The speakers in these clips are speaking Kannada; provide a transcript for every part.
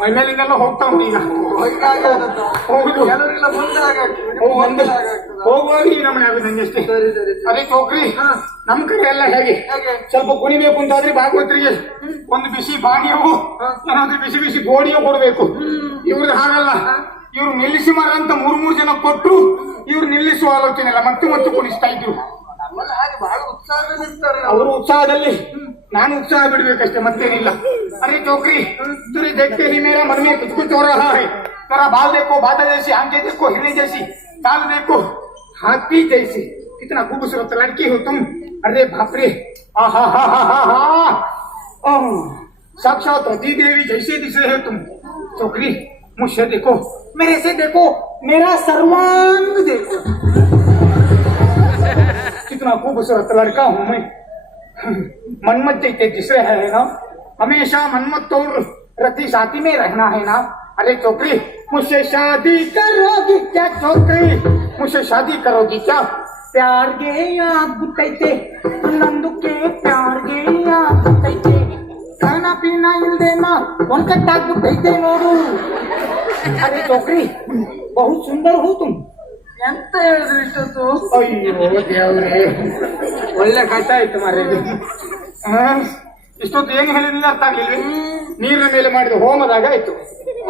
ಮೈಮೇಲೆಲ್ಲ ಉಂಟು ಈಗ. ಹೋಗುದು ಮುಂದೆ ಹೋಗುವಾಗ ಈ ಆಗುದು ನಂಗೆ ಅಷ್ಟೇ. ಅದೇ ಚೌಕ್ರಿ ನಮ್ ಕಡೆ ಎಲ್ಲ ಹೇಗೆ? ಸ್ವಲ್ಪ ಕುಣಿಬೇಕು ಅಂತಾದ್ರೆ ಭಾಗವತರಿಗೆ ಒಂದು ಬಿಸಿ ಬಾಣಿಯವು ಏನಾದ್ರೂ ಬಿಸಿ ಬಿಸಿ ಗೋಣಿಯೋ ಕೊಡಬೇಕು. ಇವ್ರದ್ದು ಹಾಗಲ್ಲ. ಇವ್ರು ನಿಲ್ಲಿಸಿ ಮರ ಅಂತ ಮೂರ್ ಮೂರ್ ಜನ ಕೊಟ್ರು ಇವ್ರು ನಿಲ್ಲಿಸುವ ಆಲೋಚನೆ ಇಲ್ಲ. ಮತ್ತೆ ಮತ್ತೆ ಕುಣಿಸ್ತಾ ಇದ್ರು. ಅವರು ಉತ್ಸಾಹದಲ್ಲಿ. ನಾನು ಉತ್ಸಾಹ ಬಿಡ್ಬೇಕಷ್ಟೇ ಮತ್ತೇನಿಲ್ಲ ಅರೆ ಚೌಕ್ರಿ तुझे देखते ही मेरा मन में कुछ कुछ हो रहा है तेरा बाल देखो बादल जैसी आंखें देखो हिरने जैसी चाल देखो हाथी जैसी कितना खूबसूरत लड़की हो तुम अरे बाप रे आहा हा हा हा हा ओह, साक्षात रति देवी जैसे दिख रहे हो तुम चौकरी मुझसे देखो मेरे से देखो मेरा सर्वांग देखो कितना खूबसूरत लड़का हूं मैं मनमत के जिसे है ना, हमेशा मनमत तो रति साथी में रहना है ना। अरे चौकी मुझसे शादी करोगी क्या छोकरी मुझसे शादी करोगी क्या? प्यार गे आप कैसे? नंदू के प्यार गे आप कैसे? खाना पीना इल्देना उनका टाक कैसे नोड़ू अरे चौकरी बहुत सुंदर हो तुम। ಎಂತ ಹೇಳಿದ್ರು ಇಷ್ಟೊತ್ತು? ಅಯ್ಯೋ ದೇವ್ರೇ. ಒಳ್ಳೆ ಕಷ್ಟ ಆಯ್ತು ಮಾರ್ರೆ. ಇದು ಆ, ಇಷ್ಟೊತ್ತು ಏನು ಹೇಳಿದ್ರೆ ಅರ್ಥ ಆಗ್ಲಿಲ್ವೇ? ನೀರಿನ ಮೇಲೆ ಮಾಡಿದ ಹೋಮದಾಗ ಆಯ್ತು.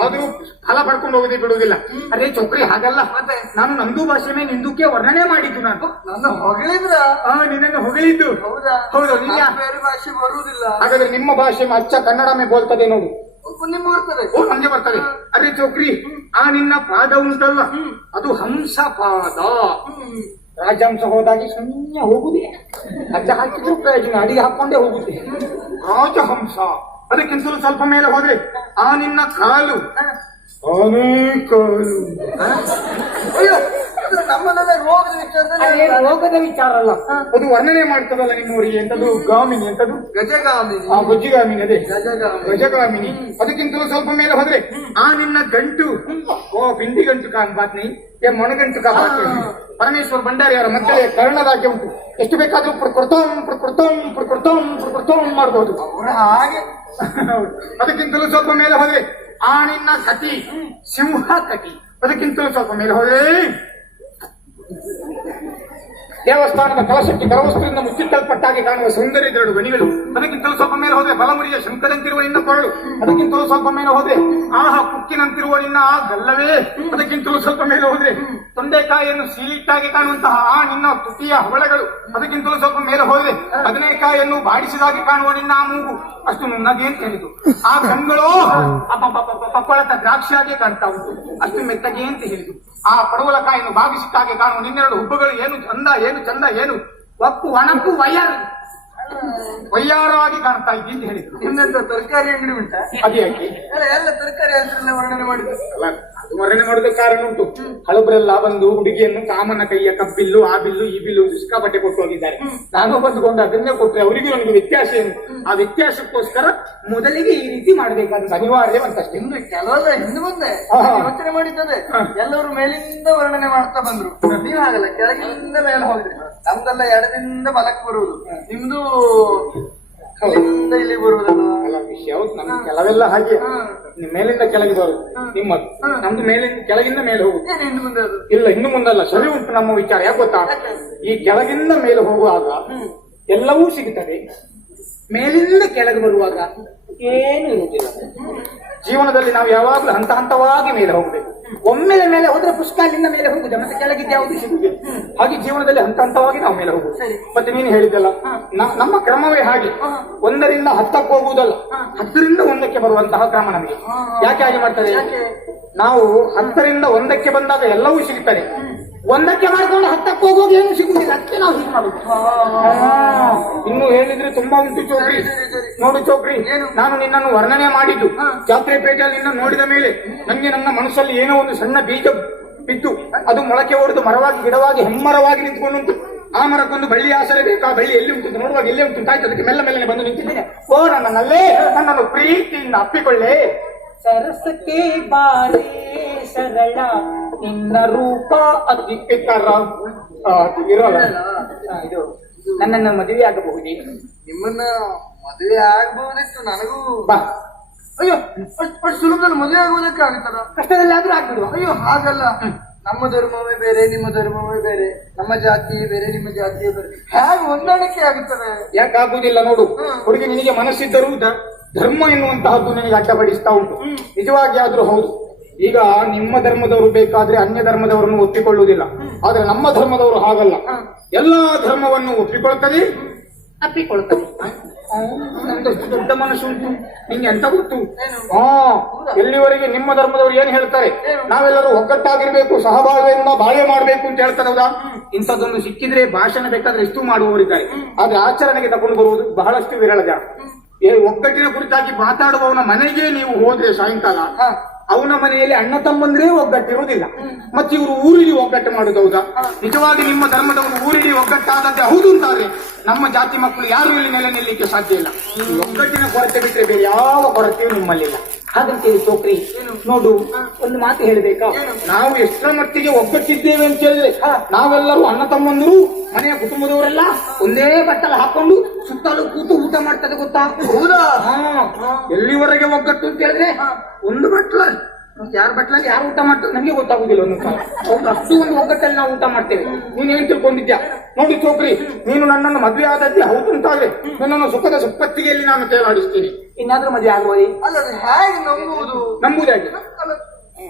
ಅದು ಫಲ ಪಡ್ಕೊಂಡು ಹೋಗದೆ ಬಿಡುವುದಿಲ್ಲ. ಅರೆ ಚೌಕ್ರಿ ಹಾಗಲ್ಲ. ಮತ್ತೆ? ನಾನು ನಂದು ಭಾಷೆ ಮೇಲೆ ನಿಂದುಕ್ಕೆ ವರ್ಣನೆ ಮಾಡಿದ್ದು ನಾನು. ನನ್ನ ಹೊಗಳಿದ್ರ? ಆ ನಿನ್ನನ್ನು ಹೊಗಳಿದ್ದು. ಹೌದಾ? ಹೌದು, ನಿನ್ನ. ಬೇರೆ ಭಾಷೆ ಬರುವುದಿಲ್ಲ. ಹಾಗಾದ್ರೆ ನಿಮ್ಮ ಭಾಷೆ ಅಚ್ಚ ಕನ್ನಡ ಮೇಲೆ ಬೋಲ್ತದೆ ನೋಡು. ನಿಮ್ಮ ಮಾಡ್ತಾರೆ ಓ ಬರ್ತದೆ ಅರೆ ಚೌಕ್ರಿ ಆ ನಿನ್ನ ಪಾದ ಉಂಟಲ್ಲ ಅದು ಹಂಸ ಪಾದ. ರಾಜಹಂಸ ಹೋದಾಗೆ ಸುಮ್ಮನೆ ಹೋಗುದೇ. ಅಜ್ಜ ಹಾಕಿದ್ರು ಪ್ರಯೋಜನ ಅಡಿಗೆ ಹಾಕೊಂಡೇ ಹೋಗುತ್ತೆ ರಾಜಹಂಸ. ಅದಕ್ಕಿಂತಲೂ ಸ್ವಲ್ಪ ಮೇಲೆ ಹೋದ್ರೆ ಆ ನಿನ್ನ ಕಾಲು. ಆನೆ ಕಾಲು ಅಯ್ಯೋ ಅದು ನಮ್ಮನ್ನೆಲ್ಲ ರೋಗದ ಅದೇ ವಿಚಾರ ಅಲ್ಲ. ಅದು ವರ್ಣನೆ ಮಾಡ್ತದಲ್ಲ ನಿಮ್ಮವರಿಗೆ ಎಂತದು ಗಾಮಿನಿ ಎಂತದು ಗಜಗಾಮಿನಿ. ಆ ಗೊಜ್ಜಿಗಾಮಿನಿ ಅದೇ. ಗಜಗಾಮಿನಿ. ಅದಕ್ಕಿಂತಲೂ ಸ್ವಲ್ಪ ಮೇಲೆ ಹೋದ್ರೆ ಆ ನಿನ್ನ ಗಂಟು. ಓ ಪಿಂಡಿ ಗಂಟು ಕಾನ್ ಬಾತ್ನಿ. ಏ ಮೊಣಗಂಟು ಕಾ ಪರಮೇಶ್ವರ್ ಭಂಡಾರಿ ಅವರ ಮಕ್ಕಳೇ ಕರ್ಣದಾಗೆ ಉಂಟು. ಎಷ್ಟು ಬೇಕಾದ್ರೂ ಪ್ರಕೃತಂ ಪ್ರಕೃತಂ ಪ್ರಕೃತಂ ಪ್ರಕೃತಂ ಮಾಡ್ಬೋದು. ಅವ್ರ ಹಾಗೆ. ಅದಕ್ಕಿಂತಲೂ ಸ್ವಲ್ಪ ಮೇಲೆ ಹೋದ್ರೆ ಆ ನಿನ್ನ ಕಟಿ ಸಿಂಹ ಕಟಿ ಅದಕ್ಕಿಂತಲೂ ಸ್ವಲ್ಪ ಮೇಲೆ ಹೋದ್ರೆ ದೇವಸ್ಥಾನದ ಕಲಶಕ್ಕೆ ಕರವಸ್ತ್ರದಿಂದ ಮುಚ್ಚಿಟ್ಟಲ್ಪಟ್ಟಾಗಿ ಕಾಣುವ ಸುಂದರಿ ಎರಡು ಗಣಿಗಳು. ಅದಕ್ಕಿಂತಲೂ ಸ್ವಲ್ಪ ಮೇಲೆ ಹೋದ್ರೆ ಬಲಮುರಿಯ ಶಂಕರಂತಿರುವ ನಿನ್ನ ಕೊರಳು. ಅದಕ್ಕಿಂತಲೂ ಸ್ವಲ್ಪ ಮೇಲೆ ಹೋದ್ರೆ ಆಹ ಕುಕ್ಕಿನಂತಿರುವ ನಿನ್ನ ಆ ಗಲ್ಲವೇ. ಅದಕ್ಕಿಂತಲೂ ಸ್ವಲ್ಪ ಮೇಲೆ ಹೋದ್ರೆ ತೊಂಡೆಕಾಯಿಯನ್ನು ಸೀಲಿಟ್ಟಾಗಿ ಕಾಣುವಂತಹ ಆ ನಿನ್ನ ತುಟಿಯ ಹವಳಗಳು. ಅದಕ್ಕಿಂತಲೂ ಸ್ವಲ್ಪ ಮೇಲೆ ಹೋದ್ರೆ ಬದನೆಕಾಯಿಯನ್ನು ಬಾಡಿಸಿದಾಗಿ ಕಾಣುವ ನಿನ್ನ ಆ ಮೂಗು. ಅಷ್ಟು ನುಣ್ಣಗೇನ್ ಹೇಳಿತು ಆ ಕಣ್ಗಳು ಪಕ್ಕೊಳತ ದ್ರಾಕ್ಷಿಯಾಗಿ ಕಾಣ್ತಾ ಉಂಟು. ಅಷ್ಟು ಮೆತ್ತಗೆ ಅಂತ ಹೇಳಿತು ಆ ಪಡವಲಕಾಯನ್ನು ಬಾಗಿಸಿಟ್ಟಾಗೆ ಕಾಣುವ ನಿನ್ನೆರಡು ಹುಬ್ಬುಗಳು ಏನು ಚಂದ ಏನು ಚಂದ ಏನು ಒಪ್ಪು ಒಣಪ್ಪು ವಯ್ಯಾರ ವಯ್ಯಾರವಾಗಿ ಕಾಣ್ತಾ ಇದ್ದಿ ಅಂತ ಹೇಳಿದ್ರು. ನಿಮ್ದಂತ ತರಕಾರಿ ಅಂಗಡಿ ಉಂಟಾ? ಅದೇ ಯಾಕೆ? ಅಲ್ಲ ಎಲ್ಲ ತರಕಾರಿ ಹೆಸರನ್ನ ವರ್ಣನೆ ಮಾಡಿದ್ರು ಅಲ್ಲ ಅದು ವರ್ಣನೆ ಮಾಡೋದಕ್ಕೆ ಕಾರಣ ಉಂಟು. ಹಳಬರೆಲ್ಲ ಬಂದು ಹುಡುಗಿಯನ್ನು ಕಾಮನ ಕೈಯ ಕಬ್ಬಿಲ್ಲು ಆ ಬಿಲ್ಲು ಈ ಬಿಲ್ಲು ಸಿಕ್ಕಾಪಟ್ಟೆ ಕೊಟ್ಟು ಹೋಗಿದ್ದಾರೆ. ನಾನು ಬಂದುಕೊಂಡು ಅದನ್ನೇ ಕೊಟ್ಟರೆ ಅವರಿಗೆ ನನಗೆ ವ್ಯತ್ಯಾಸ ಏನು? ಆ ವ್ಯತ್ಯಾಸಕ್ಕೋಸ್ಕರ ಮೊದಲಿಗೆ ಈ ರೀತಿ ಮಾಡಬೇಕಾದ ಅನಿವಾರ್ಯ ಅಂತಷ್ಟೇ ಇನ್ನು ಕೆಲವೆಲ್ಲ ಹಿಂದೆ ಬಂದೆ. ಯೋಚನೆ ಮಾಡಿದ್ದದೆ. ಹಾ. ಎಲ್ಲರೂ ಮೇಲಿಂದ ವರ್ಣನೆ ಮಾಡ್ತಾ ಬಂದ್ರು. ನೀವು ಹಾಗಲ್ಲ ಕೆಳಗಿಂದ ಮೇಲೆ ಹೋಗಿದ್ರಿ ನಮ್ದೆಲ್ಲ ಎಡದಿಂದ ಬಲಕ್ಕೆ ಬರುವುದು. ನಿಮ್ದು ಅಲ್ಲಿಂದ ಇಲ್ಲಿ ಬರುವುದಲ್ಲ ಅಲ್ಲ ವಿಷಯ ಹೌದು ನಮ್ದು ಕೆಲವೆಲ್ಲ ಹಾಗೆ. ನಿಮ್ ಮೇಲಿಂದ ಕೆಳಗೆ ಬರುದು ನಿಮ್ಮದು ನಮ್ದು ಮೇಲಿಂದ ಕೆಳಗಿಂದ ಮೇಲೆ ಹೋಗುದು ಏನು ಹಿಂದೆ ಮುಂದೆ ಅದು? ಇಲ್ಲ ಇನ್ನು ಮುಂದಲ್ಲ ಸರಿ ಉಂಟು ನಮ್ಮ ವಿಚಾರ ಯಾಕೆ ಗೊತ್ತಾ? ಈ ಕೆಳಗಿಂದ ಮೇಲೆ ಹೋಗುವಾಗ ಎಲ್ಲವೂ ಸಿಗುತ್ತದೆ. ಮೇಲಿಂದ ಕೆಳಗೆ ಬರುವಾಗ ಏನು ಇರುವುದಿಲ್ಲ. ಜೀವನದಲ್ಲಿ ನಾವು ಯಾವಾಗಲೂ ಹಂತ ಹಂತವಾಗಿ ಮೇಲೆ ಹೋಗಬೇಕು. ಒಮ್ಮೆಲೆ ಮೇಲೆ ಹೋದ್ರೆ ಪುಷ್ಕಾಲಿಂದ ಮೇಲೆ ಹೋಗುದು ಮತ್ತೆ ಕೆಳಗಿದ್ದು ಯಾವುದು ಸಿಗುದಿಲ್ಲ ಹಾಗೆ ಜೀವನದಲ್ಲಿ ಹಂತ ಹಂತವಾಗಿ ನಾವು ಮೇಲೆ ಹೋಗುದು. ಮತ್ತೆ ನೀನು ಹೇಳಿದ್ದಲ್ಲ ನಮ್ಮ ಕ್ರಮವೇ ಹಾಗೆ. ಒಂದರಿಂದ ಹತ್ತಕ್ಕೆ ಹೋಗುವುದಲ್ಲ. ಹತ್ತರಿಂದ ಒಂದಕ್ಕೆ ಬರುವಂತಹ ಕ್ರಮ ನಮಗೆ. ಯಾಕೆ ಹಾಗೆ ಮಾಡ್ತದೆ ನಾವು ಹತ್ತರಿಂದ ಒಂದಕ್ಕೆ ಬಂದಾಗ ಎಲ್ಲವೂ ಸಿಗುತ್ತದೆ ಒಂದಕ್ಕೆ ಮಾಡ್ಕೊಂಡು ಹತ್ತಕ್ಕೆ ಹೋಗೋದು ಏನು ಸಿಗುದಿಲ್ಲ ಅದಕ್ಕೆ ನಾವು ಹೀಗೆ ಮಾಡುದು ಇನ್ನು ಹೇಳಿದ್ರೆ ತುಂಬಾ ಉಂಟು ಚೌಕ್ರಿ. ನೋಡು ಚೌಕ್ರಿ ನಾನು ನಿನ್ನನ್ನು ವರ್ಣನೆ ಮಾಡಿದ್ದು. ಜಾತ್ರೆ ಪೇಟೆಯಲ್ಲಿ ನಿನ್ನ ನೋಡಿದ ಮೇಲೆ ನನಗೆ ನನ್ನ ಮನಸ್ಸಲ್ಲಿ ಏನೋ ಒಂದು ಸಣ್ಣ ಬೀಜ ಬಿದ್ದು ಅದು ಮೊಳಕೆ ಹೊಡೆದು ಮರವಾಗಿ ಗಿಡವಾಗಿ ಹೆಮ್ಮರವಾಗಿ ನಿಂತ್ಕೊಂಡುಂಟು. ಆ ಮರಕ್ಕೊಂದು ಬಳ್ಳಿ ಆಸರೆ ಬೇಕಾ. ಬಳ್ಳಿ ಎಲ್ಲಿ ಉಂಟು? ನೋಡುವಾಗ ಎಲ್ಲೇ ಉಂಟು? ಆಯ್ತು ಅದಕ್ಕೆ ಮೆಲ್ಲ ಮೆಲ್ಲನೆ ಬಂದು ನಿಂತಿದ್ದೇನೆ. ಓ ನನ್ನಲ್ಲೇ ನನ್ನನ್ನು ಪ್ರೀತಿಯಿಂದ ಅಪ್ಪಿಕೊಳ್ಳೆ. ಸರಸಕ್ಕೆ ಬಾರೆ ಸರಳ ನಿನ್ನ ರೂಪ ಅತಿ ಎತ್ತರ ಇದು ನನ್ನನ್ನು ಮದುವೆ ಆಗಬಹುದೇ? ನಿಮ್ಮನ್ನ ಮದುವೆ ಆಗ್ಬಹುದಿತ್ತು ನನಗೂ. ಬಾ. ಅಯ್ಯೋ ಅಷ್ಟು ಅಷ್ಟು ಸುಲಭದಲ್ಲಿ ಮದುವೆ ಆಗುವುದಕ್ಕೆ ಆಗುತ್ತಲ್ಲ ಕಷ್ಟದಲ್ಲಿ ಆದ್ರೂ ಆಗ್ಬಿಡುವ ಅಯ್ಯೋ ಹಾಗಲ್ಲ. ನಮ್ಮ ಧರ್ಮವೇ ಬೇರೆ ನಿಮ್ಮ ಧರ್ಮವೇ ಬೇರೆ. ನಮ್ಮ ಜಾತಿಯೇ ಬೇರೆ ನಿಮ್ಮ ಜಾತಿಯೇ ಬೇರೆ. ಹೇಗೆ ಹೊಂದಾಣಿಕೆ ಆಗುತ್ತದೆ ಯಾಕಾಗುದಿಲ್ಲ ನೋಡು. ಹುಡುಗಿ ನಿನಗೆ ಮನಸ್ಸಿದ್ದರೂ ಧರ್ಮ ಎನ್ನುವಂತಹದ್ದು ನಿನಗೆ ಅಡ್ಡಪಡಿಸ್ತಾ ಉಂಟು. ನಿಜವಾಗಿ ಆದ್ರೂ ಹೌದು. ಈಗ ನಿಮ್ಮ ಧರ್ಮದವರು ಬೇಕಾದ್ರೆ ಅನ್ಯ ಧರ್ಮದವರನ್ನು ಒಪ್ಪಿಕೊಳ್ಳುವುದಿಲ್ಲ. ಆದ್ರೆ ನಮ್ಮ ಧರ್ಮದವರು ಹಾಗಲ್ಲ. ಎಲ್ಲಾ ಧರ್ಮವನ್ನು ಒಪ್ಪಿಕೊಳ್ತದೆ. ಅಪ್ಪಿಕೊಳ್ತದೆ ನಮ್ದಷ್ಟು ದೊಡ್ಡ ಮನಸ್ಸು ಉಂಟು. ನಿಂಗೆ ಎಂತ ಗೊತ್ತು? ಹಾ. ಎಲ್ಲಿವರೆಗೆ ನಿಮ್ಮ ಧರ್ಮದವರು ಏನ್ ಹೇಳ್ತಾರೆ? ನಾವೆಲ್ಲರೂ ಒಗ್ಗಟ್ಟಾಗಿರ್ಬೇಕು ಸಹಬಾಳ್ವೆಯಿಂದ ಬಾಳ್ವೆ ಮಾಡ್ಬೇಕು ಅಂತ ಹೇಳ್ತಾರೆ ಹೌದಾ? ಇಂಥದ್ದೊಂದು ಸಿಕ್ಕಿದ್ರೆ ಭಾಷಣ ಬೇಕಾದ್ರೆ ಎಷ್ಟು ಮಾಡುವವರಿದ್ದಾರೆ. ಆದ್ರೆ ಆಚರಣೆಗೆ ತಗೊಂಡು ಬರುವುದು ಬಹಳಷ್ಟು ವಿರಳ ಜನ ಏ ಒಗ್ಗಟ್ಟಿನ ಕುರಿತಾಗಿ ಮಾತಾಡುವವನ ಮನೆಗೆ ನೀವು ಹೋದ್ರೆ ಸಾಯಂಕಾಲ ಅವನ ಮನೆಯಲ್ಲಿ ಅಣ್ಣ ತಮ್ಮಂದ್ರೆ ಒಗ್ಗಟ್ಟಿರುವುದಿಲ್ಲ ಮತ್ತೆ ಇವರು ಊರಿಡಿ ಒಗ್ಗಟ್ಟು ಮಾಡುದು ಹೌದಾ? ನಿಜವಾಗಿ ನಿಮ್ಮ ಧರ್ಮದವರು ಊರಿಡಿ ಒಗ್ಗಟ್ಟಾದಂತೆ ಹೌದು ಅಂತಾರೆ. ನಮ್ಮ ಜಾತಿ ಮಕ್ಕಳು ಯಾರು ಇಲ್ಲಿ ನೆಲೆ ನಿಲ್ಲಿಕ್ಕೆ ಸಾಧ್ಯ ಇಲ್ಲ. ಒಗ್ಗಟ್ಟಿನ ಕೊರತೆ ಬಿಟ್ಟರೆ ಬೇರೆ ಯಾವ ಕೊರತೆಯೂ ನಿಮ್ಮಲ್ಲಿಲ್ಲ. ಹಾಗಂತೇಳಿ ಚೋಕ್ರಿ ನೋಡು ಒಂದು ಮಾತು ಹೇಳಬೇಕಾ? ನಾವು ಎಷ್ಟರ ಮಟ್ಟಿಗೆ ಒಗ್ಗಟ್ಟಿದ್ದೇವೆ ಅಂತ ಹೇಳಿದ್ರೆ ನಾವೆಲ್ಲರೂ ಅಣ್ಣ ತಮ್ಮಂದ್ರು ಮನೆಯ ಕುಟುಂಬದವರೆಲ್ಲ ಒಂದೇ ಬಟ್ಟಲು ಹಾಕೊಂಡು ಸುತ್ತಲೂ ಕೂತು ಊಟ ಮಾಡ್ತದೆ ಗೊತ್ತಾ? ಹೌದಾ? ಹಾ. ಎಲ್ಲಿವರೆಗೆ ಒಗ್ಗಟ್ಟು ಅಂತ ಹೇಳಿದ್ರೆ ಒಂದು ಬಟ್ಟಲ ಯಾರ ಬಟ್ಲಲ್ಲಿ ಯಾರು ಊಟ ಮಾಡ್ತಾರೆ ನಮಗೆ ಗೊತ್ತಾಗುದಿಲ್ಲ ಒಂದು ಅಷ್ಟು ಒಂದು ಒಗ್ಗಟ್ಟಲ್ಲಿ ನಾವು ಊಟ ಮಾಡ್ತೇವೆ. ನೀನ್ ಏನ್ ತಿಳ್ಕೊಂಡಿದ್ಯಾ? ನೋಡಿ ಚೋಕ್ರಿ ನೀನು ನನ್ನನ್ನು ಮದುವೆ ಆದದ್ದೇ ಹೌದು ಅಂತಾದ್ರೆ ನನ್ನನ್ನು ಸುಖದ ಸುಪ್ಪತ್ತಿಗೆಯಲ್ಲಿ ನಾನು ತೇಲಾಡಿಸ್ತೀನಿ ಇನ್ನಾದ್ರೂ ಮದುವೆ ಆಗುವರಿ ಅಲ್ಲ ಅದು ಹೇಗೆ ನಂಬುವುದು? ನಂಬುದಾಗಿ ಅಲ್ಲ,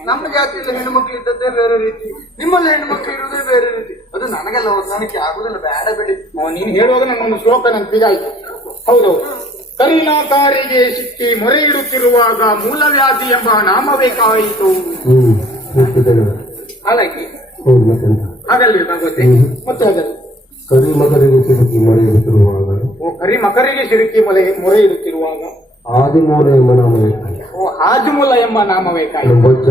ನಮ್ಮ ಜಾತಿಯಲ್ಲಿ ಹೆಣ್ಣು ಮಕ್ಕಳು ಇದ್ದದ್ದೇ ಬೇರೆ ರೀತಿ. ನಿಮ್ಮಲ್ಲಿ ಹೆಣ್ಣು ಮಕ್ಕಳು ಇರುವುದೇ ಬೇರೆ ರೀತಿ. ಅದು ನನಗೆಲ್ಲ ಹೊಂದಾಣಿಕೆ ಆಗುದಿಲ್ಲ ಬೇಡ ಬಿಡಿ. ನೀನು ಹೇಳುವಾಗ ನನ್ನೊಂದು ಶ್ಲೋಕ ನೆನಪಿಗಾಯ್ತು. ಹೌದೌದು ಕರೀನಾಕಾರಿಗೆ ಸಿಕ್ಕಿ ಮೊರೆ ಇಡುತ್ತಿರುವಾಗ ಮೂಲವ್ಯಾಧಿ ಎಂಬ ನಾಮ ಬೇಕಾಯಿತು. ಹ್ಮ್ ಹಾಗಾಗಿ ಹೌದು ಹಾಗಲ್ವೇ ಭಾಗವತೆ? ಮತ್ತೆ ಹಾಗಲ್ಲ? ಕರಿ ಮಕರಿಗೆ ಸಿಲುಕಿ ಮೊರೆ ಓ ಕರಿ ಮಕರಿಗೆ ಸಿಲುಕಿ ಮೊರೆ ಮೊರೆ ಇಡುತ್ತಿರುವಾಗ ಆದಿಮೂಲ ಎಂಬ ನಾಮವೇ ಓ ಆದಿಮೂಲ ಎಂಬ ನಾಮವೇ ಕಾಯಿ. ಬೊಜ್ಜ.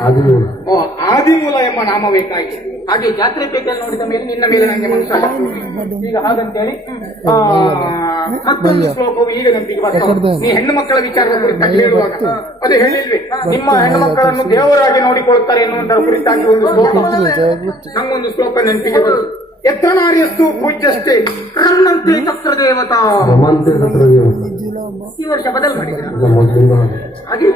ಆದಿಮೂಲ. ಓ ಆದಿಮೂಲ ಎಂಬ ನಾಮವೇ ಕಾಯಿ. ಹಾಗೆ ಜಾತ್ರೆ ಪೇಟೆಯಲ್ಲಿ ನೋಡಿದ ಮೇಲೆ ನಿನ್ನ ಮೇಲೆ ನನಗೆ ಮನಸ್ಸು ಈಗ ಹಾಗಂತೇಳಿ ಆ, ಮತ್ತೊಂದು ಶ್ಲೋಕವು ಈಗ ನಂಬಿಕೆ ಬರ್ತದೆ ನೀ ಹೆಣ್ಣು ಮಕ್ಕಳ ವಿಚಾರದ ಕುರಿತಾಗಿ ಹೇಳುವಾಗ ಅದು ಹೇಳಿಲ್ವಿ? ನಿಮ್ಮ ಹೆಣ್ಣು ಮಕ್ಕಳನ್ನು ದೇವರಾಗಿ ನೋಡಿಕೊಳ್ಳುತ್ತಾರೆ ಎನ್ನುವಂತಹ ಕುರಿತಾಗಿ ಒಂದು ಶ್ಲೋಕ. ನಂಗೊಂದು ಶ್ಲೋಕ ನೆನಪಿಗೆ ನಾರ್ಯಸ್ತು ಪೂಜ್ಯಷ್ಟೇ ಕರ್ಣಂತೆ ತತ್ರ ದೇವತಾ. ರಮಂತೆ ತತ್ರ ದೇವತೆ. ಈ ವರ್ಷ ಬದಲು ಮಾಡಿದ್ರ ಹಾಗೆ.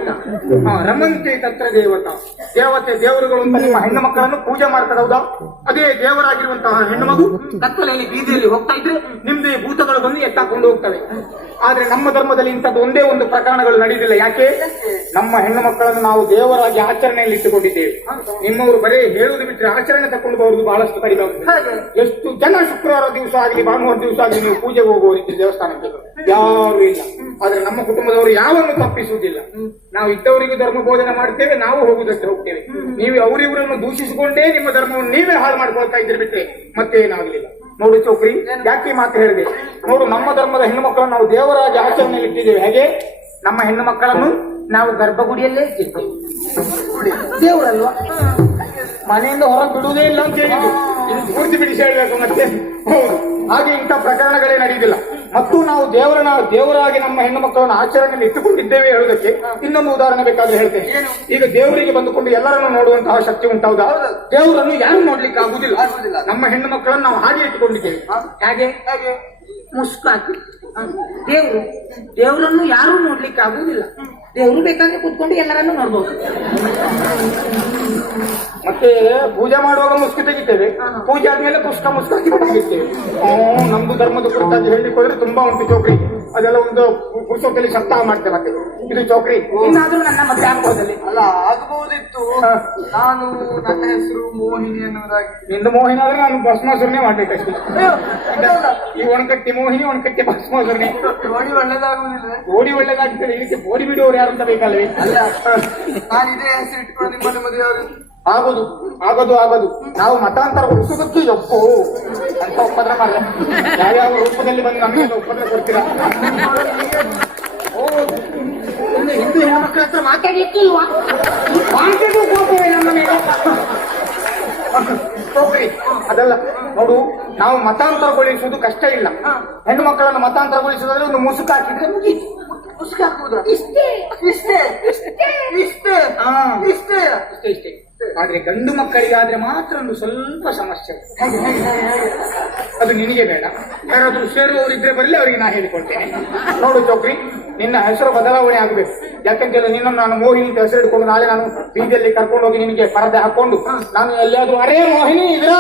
ಹಾ ರಮಂತೆ ತತ್ರ ದೇವತಾ ದೇವತೆ ದೇವರುಗಳು ಅಂತ ನಿಮ್ಮ ಹೆಣ್ಣು ಮಕ್ಕಳನ್ನು ಪೂಜೆ ಮಾಡ್ತಾರೆ ಹೌದಾ? ಅದೇ ದೇವರಾಗಿರುವಂತಹ ಹೆಣ್ಣು ಮಗು ಕತ್ತಲೆಯಲ್ಲಿ ಬೀದಿಯಲ್ಲಿ ಹೋಗ್ತಾ ಇದ್ರೆ ನಿಮ್ದೇ ಭೂತಗಳು ಬಂದು ಎತ್ತಾಕೊಂಡು ಹೋಗ್ತವೆ. ಆದ್ರೆ ನಮ್ಮ ಧರ್ಮದಲ್ಲಿ ಇಂಥದ್ದು ಒಂದೇ ಒಂದು ಪ್ರಕರಣಗಳು ನಡೆದಿಲ್ಲ. ಯಾಕೆ? ನಮ್ಮ ಹೆಣ್ಣು ಮಕ್ಕಳನ್ನು ನಾವು ದೇವರಾಗಿ ಆಚರಣೆಯಲ್ಲಿ ಇಟ್ಟುಕೊಂಡಿದ್ದೇವೆ. ನಿಮ್ಮವರು ಬರೀ ಹೇಳುವುದು ಬಿಟ್ಟರೆ ಆಚರಣೆ ತಕೊಂಡು ಬರುವುದು ಬಹಳಷ್ಟು ಕಡಿಮೆ. ಎಷ್ಟು ಜನ ಶುಕ್ರವಾರ ದಿವಸ ಆಗಲಿ ಭಾನುವಾರ ದಿವಸ ಆಗಲಿ ನೀವು ಪೂಜೆಗೆ ರೀತಿ ದೇವಸ್ಥಾನಕ್ಕೆ ಯಾರು ಇಲ್ಲ. ಆದ್ರೆ ನಮ್ಮ ಕುಟುಂಬದವರು ಯಾವನ್ನು ತಪ್ಪಿಸುವುದಿಲ್ಲ. ನಾವು ಇದ್ದವರಿಗೂ ಧರ್ಮ ಬೋಧನೆ ಮಾಡ್ತೇವೆ ನಾವು ಹೋಗುವುದಕ್ಕೆ ಹೋಗ್ತೇವೆ. ನೀವು ಅವರಿವರನ್ನು ದೂಷಿಸಿಕೊಂಡೇ ನಿಮ್ಮ ಧರ್ಮವನ್ನು ನೀವೇ ಹಾಳು ಮಾಡ್ಕೊಳ್ತಾ ಇದ್ರೆ ಬಿಟ್ಟರೆ ಮತ್ತೆ ಏನಾಗಲಿಲ್ಲ ನೋಡು ಚೌಕ್ರಿ, ಯಾಕೆ ಮಾತು ಹೇಳಿದೆ? ನೋಡು, ನಮ್ಮ ಧರ್ಮದ ಹೆಣ್ಣು ಮಕ್ಕಳನ್ನು ನಾವು ದೇವರಾಜ ಆಚರಣೆಯಲ್ಲಿ ಇಟ್ಟಿದ್ದೇವೆ. ಹೇಗೆ? ನಮ್ಮ ಹೆಣ್ಣು ಮಕ್ಕಳನ್ನು ನಾವು ಗರ್ಭಗುಡಿಯಲ್ಲೇ ಇಟ್ಟಿದ್ದೇವೆ. ದೇವರಲ್ವಾ? ಮನೆಯಿಂದ ಹೊರಗೆ ಬಿಡುವುದೇ ಇಲ್ಲ ಅಂತ ಹೇಳಿದ್ರು ಇದು ಪೂರ್ತಿ ಬಿಡಿಸಿ ಹೇಳಬೇಕು ಮತ್ತೆ. ಹಾಗೆ ಇಂಥ ಪ್ರಕರಣಗಳೇ ನಡೆಯುವುದಿಲ್ಲ. ಮತ್ತು ನಾವು ದೇವರನ್ನ ದೇವರಾಗಿ ನಮ್ಮ ಹೆಣ್ಣು ಮಕ್ಕಳನ್ನು ಆಚರಣೆಯಲ್ಲಿ ಇಟ್ಟುಕೊಂಡಿದ್ದೇವೆ ಹೇಳುವುದಕ್ಕೆ ಇನ್ನೊಂದು ಉದಾಹರಣೆ ಬೇಕಾದ್ರೆ ಹೇಳ್ತೇನೆ. ಈಗ ದೇವರಿಗೆ ಬಂದುಕೊಂಡು ಎಲ್ಲರನ್ನು ನೋಡುವಂತಹ ಶಕ್ತಿ ಉಂಟಾವುದಾ ದೇವರನ್ನು ಯಾರು ನೋಡ್ಲಿಕ್ಕೆ ಆಗುದಿಲ್ಲ. ನಮ್ಮ ಹೆಣ್ಣು ಮಕ್ಕಳನ್ನು ನಾವು ಹಾಗೆ ಇಟ್ಟುಕೊಂಡಿದ್ದೇವೆ. ಹೇಗೆ? ಹಾಗೆ? ಮುಸ್ಕು ಹಾಕಿ ದೇವರು ದೇವರನ್ನು ಯಾರು ನೋಡ್ಲಿಕ್ಕೆ ಆಗುದಿಲ್ಲ. ದೇವ್ರು ಬೇಕಾದ್ರೆ ಕೂತ್ಕೊಂಡು ಎಲ್ಲರನ್ನು ನೋಡ್ಬೋದು. ಮತ್ತೆ ಪೂಜೆ ಮಾಡುವಾಗ ಮುಸ್ಕಿ ತೆಗಿತೇವೆ. ಪೂಜೆ ಆದ್ಮೇಲೆ ಪುಸ್ತಕ ಮುಸ್ಕಿ ಹಾಕಿ ಹ್ಮ್, ನಮ್ದು ಧರ್ಮದ ಕುರಿತಾಗಿ ಹೇಳಿಕೊಂಡ್ರೆ ತುಂಬಾ ಉಂಟು ಚೌಕ್ರಿ ಅದೆಲ್ಲ ಒಂದು ಪುಸ್ತಕದಲ್ಲಿ ಶಬ್ದ ಮಾಡ್ತೇವೆ ಮತ್ತೆ. ಇದು ಚೌಕ್ರಿ. ಇನ್ನಾದ್ರೂ ನನ್ನ ಮತ್ತೆ ಆಗ್ಬೋದಲ್ಲಿ. ಅಲ್ಲ ಆಗಬಹುದಿತ್ತು ನಾನು ನನ್ನ ಹೆಸರು ಮೋಹಿನಿ ಅನ್ನೋದಾಗಿ. ನಿಂದು ಮೋಹಿನಿ ಆದ್ರೆ ನಾನು ಭಸ್ಮಾಸುರನೇ ಮಾಡ್ಬೇಕಷ್ಟೇ ಈ ಒಣಕಟ್ಟಿ ಮೋಹಿನಿ ಒಣಕಟ್ಟಿ ಭಸ್ಮಾಸುರನೆ. ಓಡಿ ಒಳ್ಳೇದಾಗುವುದಿಲ್ಲ. ಓಡಿ ಒಳ್ಳೇದಾಗ್ತದೆ. ಇದಕ್ಕೆ ಓಡಿ ಬಿಡುವವರು ಯಾರು ಅಂತ ಬೇಕಲ್ವೇ? ಅಲ್ಲ ನಾನು ಇದೇ ಹೆಸರು ಇಟ್ಕೊಂಡು ನಿಮ್ಮನ್ನು ಮದುವೆ ಆಗುದು. ಆಗೋದು ಆಗೋದು ಆಗೋದು. ನಾವು ಮತಾಂತರ ಉಳಿಸೋದಕ್ಕೆ ಒಪ್ಪು ಅಂತ ಉಪದ್ರ ಮಾಡ ಯಾವ್ಯಾವ ರೂಪದಲ್ಲಿ ಬಂದು ನಮಗೆ ಉಪದ್ರ ಕೊಡ್ತೀರಾ ಓ, ಹಿಂದೂ ಹೆಣ್ಮಕ್ಳ ಹತ್ರ ಮಾತಾಡ್ಲಿಕ್ಕಿಲ್ವಾ ಮಾತಾಡೋ ಕೋಪವೇ ನಮ್ಮ ಮೇಲೆ ಅದಲ್ಲ ನೋಡು ನಾವು ಮತಾಂತರಗೊಳಿಸುವುದು ಕಷ್ಟ ಇಲ್ಲ ಹೆಣ್ಣು ಮಕ್ಕಳನ್ನು ಮತಾಂತರಗೊಳಿಸುವುದಾದ್ರೆ ಒಂದು ಮುಸುಕು ಹಾಕಿದ್ರೆ ಮುಸುಕ ಮುಸುಕು ಹಾಕುವುದ ಇಷ್ಟೇ ಇಷ್ಟೇ ಇಷ್ಟೇ ಹಾ. ಇಷ್ಟೇ ಇಷ್ಟೇ ಇಷ್ಟೇ ಆದ್ರೆ ಗಂಡು ಮಕ್ಕಳಿಗಾದ್ರೆ ಮಾತ್ರ ಒಂದು ಸ್ವಲ್ಪ ಸಮಸ್ಯೆ ಅದು ನಿನಗೆ ಬೇಡ. ಯಾರಾದ್ರೂ ಸೇರುವವರಿದ್ರೆ ಬರಲಿ ಅವರಿಗೆ ನಾ ಹೇಳಿಕೊಳ್ತೇನೆ ನೋಡು ಚೌಕ್ರಿ ನಿನ್ನ ಹೆಸರು ಬದಲಾವಣೆ ಆಗಬೇಕು. ಯಾಕಂತೇಳಿ ನಿನ್ನನ್ನು ನಾನು ಮೋಹಿನಿ ಹೆಸರು ಇಟ್ಕೊಂಡು ನಾಳೆ ನಾನು ಬೀದಿಯಲ್ಲಿ ಕರ್ಕೊಂಡು ಹೋಗಿ ನಿನಗೆ ಪರದೆ ಹಾಕೊಂಡು ನಾನು ಎಲ್ಲಿಯಾದ್ರೂ ಅರೇ ಮೋಹಿನಿ ಇದ್ರೋ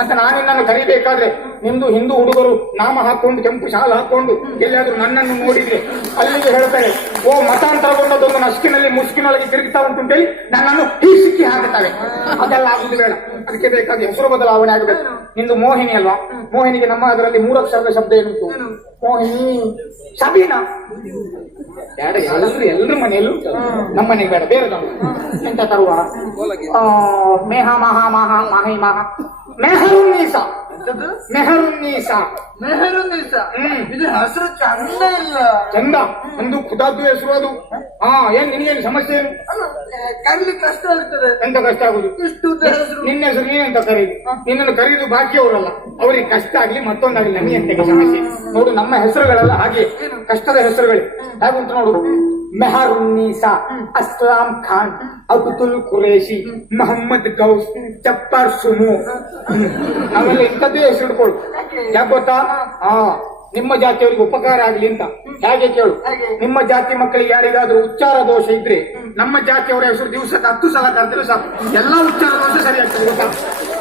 ಅಂತ ನಾನು ಕರಿಬೇಕಾದ್ರೆ ನಿಮ್ದು ಹಿಂದೂ ಹುಡುಗರು ನಾಮ ಹಾಕೊಂಡು, ಕೆಂಪು ಶಾಲು ಹಾಕೊಂಡು ಎಲ್ಲಿಯಾದ್ರೂ ನನ್ನನ್ನು ನೋಡಿದ್ರೆ ಅಲ್ಲಿಗೆ ಹೇಳ್ತಾರೆ, ಓ ಮತಾಂತರಗೊಂಡದೊಂದು ನಸ್ಕಿನಲ್ಲಿ ಮುಸ್ಕಿನೊಳಗೆ ತಿರುಗ್ತಾ ಉಂಟು ಅಂತೇಳಿ ನನ್ನನ್ನು ಈ ಸಿಕ್ಕಿ ಹಾಕುತ್ತಾರೆ ಅದೆಲ್ಲ ಆಗುದು ಬೇಡ. ಅದಕ್ಕೆ ಬೇಕಾದ ಹೆಸರು ಬದಲಾವಣೆ ಆಗಬೇಕು ನಿಂದು ಮೋಹಿನಿ ಅಲ್ವಾ? ಮೋಹಿನಿಗೆ ನಮ್ಮ ಅದರಲ್ಲಿ ಮೂರಕ್ಷರದ ಶಬ್ದ ಏನುಂಟು? ಮೋಹಿನಿ ಬೇಡ ಎಲ್ಲರೂ ಎಲ್ಲರ ಮನೆಯಲ್ಲೂ ನಮ್ಮ ಮನೆಗೆ ಬೇಡ, ಬೇರೆ ಎಂತ ತರುವ? ಮೇಹ ಮಹಾ ಮಹಾ, ಮಹಿ ಮಹಾ ಮೆಹರುನ್ನೀಸ. ಮೆಹರುನ್ನೀಸ. ಮೆಹರು ನಿಸ ಹ್ಮ್. ಇದು ಹೆಸರು ಚಂದ ಇಲ್ಲ. ಚಂದ. ಒಂದು ಖುದಾದ್ದು ಹೆಸರು ಅದು. ಹಾ? ಏನ್ ನಿನಗೇನು ಸಮಸ್ಯೆ? ಏನು ಅಲ್ಲ, ಏ, ಕರೀಲಿಕ್ಕೆ ಕಷ್ಟ ಆಗ್ತದೆ. ಎಂತ ಕಷ್ಟ ಆಗುದು? ಇಷ್ಟು ಉದ್ದ ಹೆಸರು. ನಿನ್ನ ಹೆಸರು ನೀನೆಂತ ಕರೀದು ನಿನ್ನನ್ನು ಕರೀದು ಬಾಕಿ ಅವರಲ್ಲ ಅವರಿಗೆ ಕಷ್ಟ ಆಗ್ಲಿ ಮತ್ತೊಂದಾಗ್ಲಿ ನಮಗೆ ಎಂತಕ್ಕೆ ಸಮಸ್ಯೆ? ನೋಡು ನಮ್ಮ ಹೆಸರುಗಳೆಲ್ಲ ಹಾಗೆ. ಕಷ್ಟದ ಹೆಸರುಗಳೇ. ಹೇಗುಂಟು ನೋಡು? ಮೆಹರುನ್ನೀಸಾ ಅಸ್ಲಾಂ ಖಾನ್ ಅಬ್ದುಲ್ ಕುರೇಶಿ ಮೊಹಮ್ಮದ್ ಗೌಸ್ ಚಪ್ಪರ್ ಸುಮು. ಆಮೇಲೆ ಇಂಥದ್ದು ಹೆಸರು ಇಟ್ಕೊಳ್ಳು. ಯಾಕೆ? ಗೊತ್ತಾ? ಹಾ. ನಿಮ್ಮ ಜಾತಿಯವರಿಗೆ ಉಪಕಾರ ಆಗ್ಲಿ ಅಂತ. ಹೇಗೆ ಕೇಳು? ನಿಮ್ಮ ಜಾತಿ ಮಕ್ಕಳಿಗೆ ಯಾರಿಗಾದ್ರೂ ಉಚ್ಚಾರ ದೋಷ ಇದ್ರೆ ನಮ್ಮ ಜಾತಿಯವರ ಹೆಸರು ದಿವಸಕ್ಕೆ ಹತ್ತು ಸಲ ಕರೆದ್ರೆ ಸಾಕು. ಎಲ್ಲಾ ಉಚ್ಚಾರ ದೋಷ ಆಗ್ತದೆ ಗೊತ್ತಾ?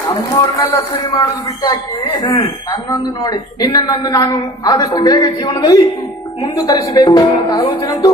ನಮ್ಮವ್ರನ್ನೆಲ್ಲ ಸರಿ ಮಾಡುದು ಬಿಟ್ಟಾಕಿ. ನನ್ನೊಂದು ನೋಡಿ. ನಿನ್ನನ್ನೊಂದು ನಾನು ಆದಷ್ಟು ಬೇಗ ಜೀವನದಲ್ಲಿ ಮುಂದುವರಿಸಬೇಕು ಅನ್ನುವಂತ ಆಲೋಚನೆ ಅಂತೂ